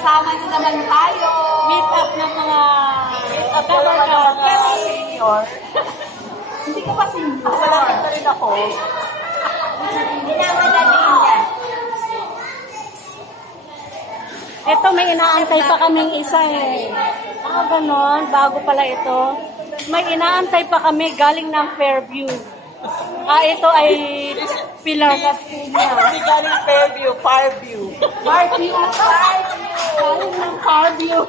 Sama na naman tayo. Meet up ng mga senior. Hindi ko pa senior. Wala ka rin ako. Hindi na madaliin yan. Ito, may inaantay pa kaming isa eh. Ganon. Bago pala ito. May inaantay pa kami galing ng Fairview. Ito ay Pilar Castilla. Hindi galing Fairview, Farview. Farview. Galing ng Farview.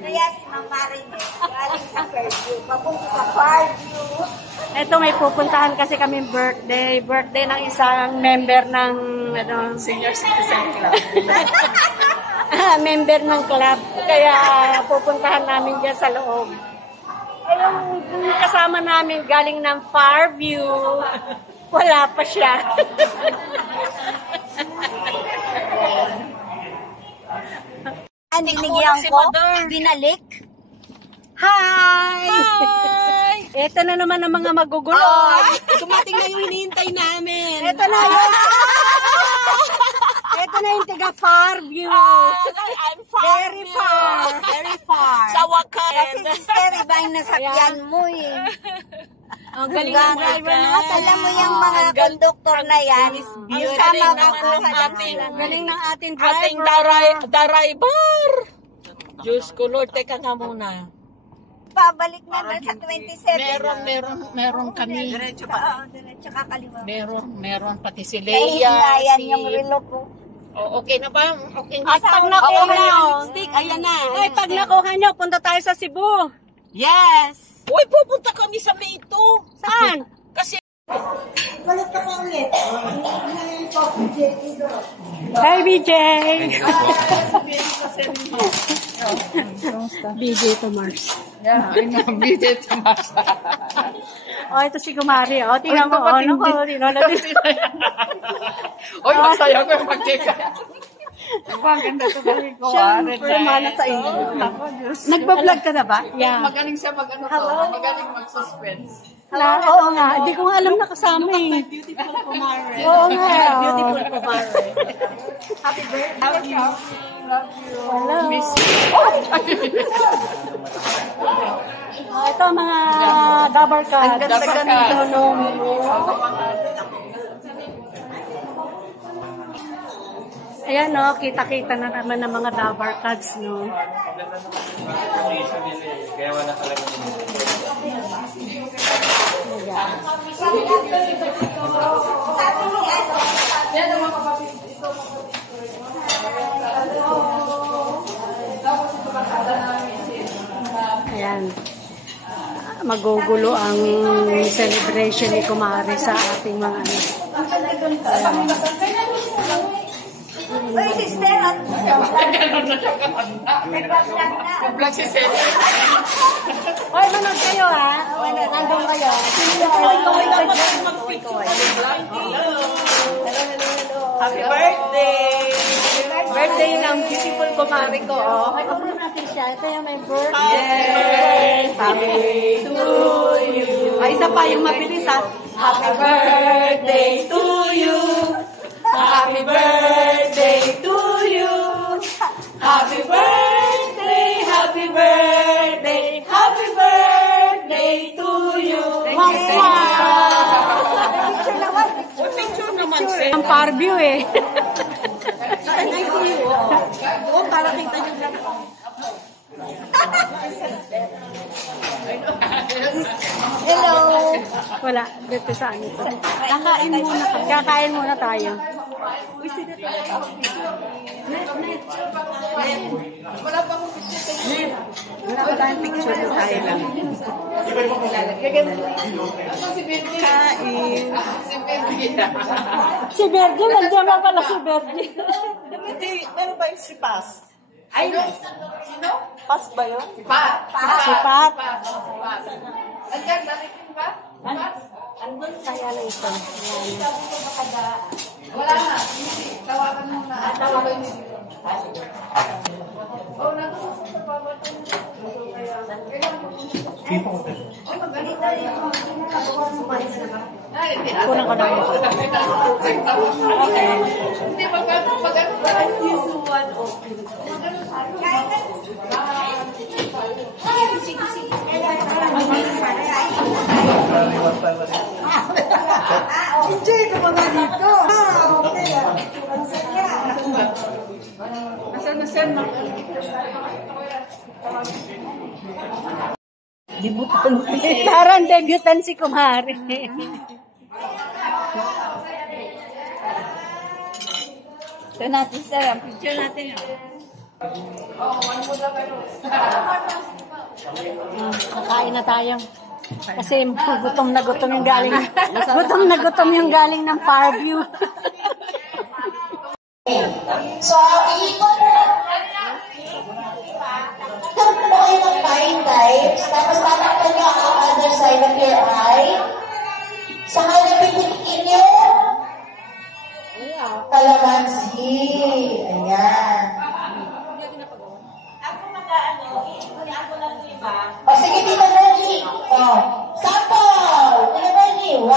Kaya si Ma'am Marinet, galing sa Fairview. Papunta sa Farview. Ito, may pupuntahan kasi kami birthday. Birthday ng isang member ng Senior Citizen Club. member ng club. Kaya pupuntahan namin dyan sa loob. Yung kasama namin galing ng Farview, wala pa siya. Binigyan ko, binalik. Hi! Hi! Ito na naman ang mga magugulo. Dumating na yung hinihintay namin. Ito na yun. Ito na yung taga Farview. I'm far. Very far. Very far. Sa wakas. Kasi sister, iba yung nasakyan mo eh. Ang galing ng driver natin. Alam mo yung mga konduktor na yan, yung sama makuha lang sila. Galing ng ating Ating driver. driver. Diyos ko Lord, teka nga muna. Pabalik na sa 27. Meron kami. Diretso pa. Diretso ka kaliwa. Meron pati si Leia. Ayan yung relo ko. Oh, okay na ba? Okay na. At pag nakuha nyo, stick, ayan na. ay pag nakuha nyo, punta tayo sa Cebu. Yes. Uy, pupunta kami sa May 2. Saan? Kasi Balik ka pa ulit. Hi, BJ! BJ to Mars. Yeah, I know. BJ to Mars. Ito si Kumari. Tingnan mo. Oy, masaya ko yung pag-checka. Ang ganda ito galing ko. Siyempre, mana sa inyo. Nagpa-vlog ka na ba? Yeah. Magaling siya mag-ano to. Magaling mag-suspense. Oo nga. Hindi ko nga alam na kasama eh. beautiful Kumare. Oo nga. Beautiful Kumare. Happy birthday. Love you. Love you. Hello. Miss Ito mga dabar ka. Ang ganda nito. Ayan no, kita-kita na naman ng mga dabar cards no. Kaya wala talaga. Ayan. Magugulo ang celebration ni Kumari sa ating mga anak. Uy, sister. Vlog si Seth. Hoy, manood kayo ha. Nandun kayo. Happy birthday. Birthday ng beautiful Kumari ko. Ay, kunin natin siya. Ito yung may birthday. Happy to you. Ay, isa pa yung mabilis ha. Happy birthday to you. Happy birthday to you. Happy birthday, happy birthday, happy birthday to you. Picture naman. Ang Farview eh. I see you. Oo, para kita niyo lang. Hello. Wala. Dito saan ito. Kakain muna tayo. Wala pa tayong picture na tayo lang. Kain. Si Virgil, nandiyan na pala si Virgil. Hindi, meron ba yung si Pas? Ay, sino? Pas ba yun? Si Pat. Andyan, narikin ba? Andun Kaya na ito. Wala na. Tawagan mo na. Tawagan mo. Oh, nandun sa baba. Ay, magaling na yung Kunan ko lang ito. Okay. Hindi, pag ano. Enjoy ka mga dito. Okay. Nasaan na sir? Debutan. Parang debutan si Kumari. Ito natin, sir. Ang picture natin. Kakain na tayo. Kasi gutom na gutom yung galing. Gutom na gutom yung galing ng Fairview. So, iikot mo kayo ng 5 times, tapos tatakpan nyo ang other side of your eye. Saka napipiliin nyo kalamansi. Ayan. O sige, Tita Nerly. O, sample. Tita Nerly. 1,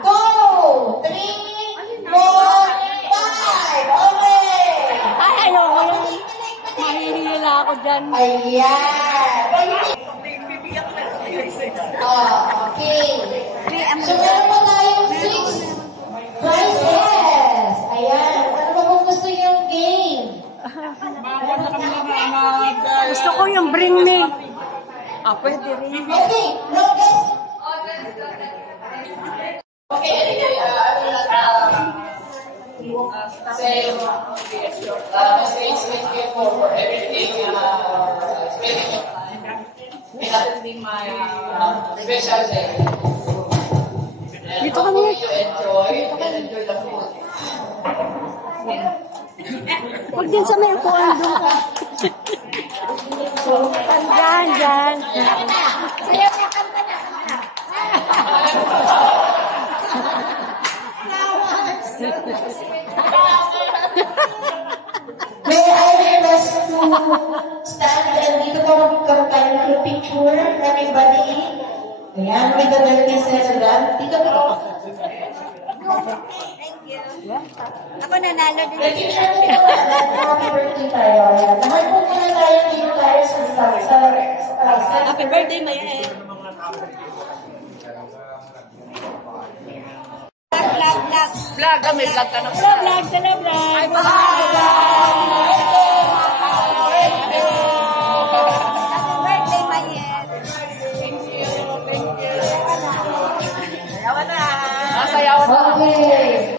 2, 3, 4, 5. Okay. Ay, ayoko yun. Mahihila ako dyan. Ayan. Okay. So, meron pa tayong 6 prizes. Ayan. Ano ba kung gusto yung game? Gusto ko yung bring me. Pwede rin. Okay. Longest. Thanks for everything. Spending your time. And that will be my special day. And hopefully you enjoy and enjoy the food. Huwag din sa may upuan doon ka. Diyan, diyan. May I request to stand and dito po magkaroon tayo ng picture from everybody. Ayan, with the dirty Cesar. Dito po. Ako nanalo din. Picture po. Happy birthday tayo. Ayan. Lahat po muna tayo dito tayo sa Happy birthday, Maya. Vlog kami, vlog ka na. Vlog, sila vlog. Birthday, Maya. Sayawan na. Okay.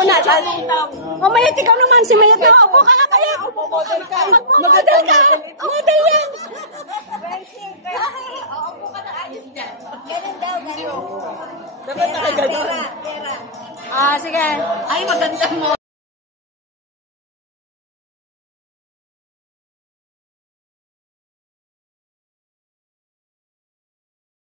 Mayat, ikaw naman, si Mayat na. Upo ka nga, Mayat. Model ka. Model ka. Model yan. Upo ka na ayos dyan. Ganun daw, ganun. Dapat nakagano. Pera. Sige. Ay, maganda mo.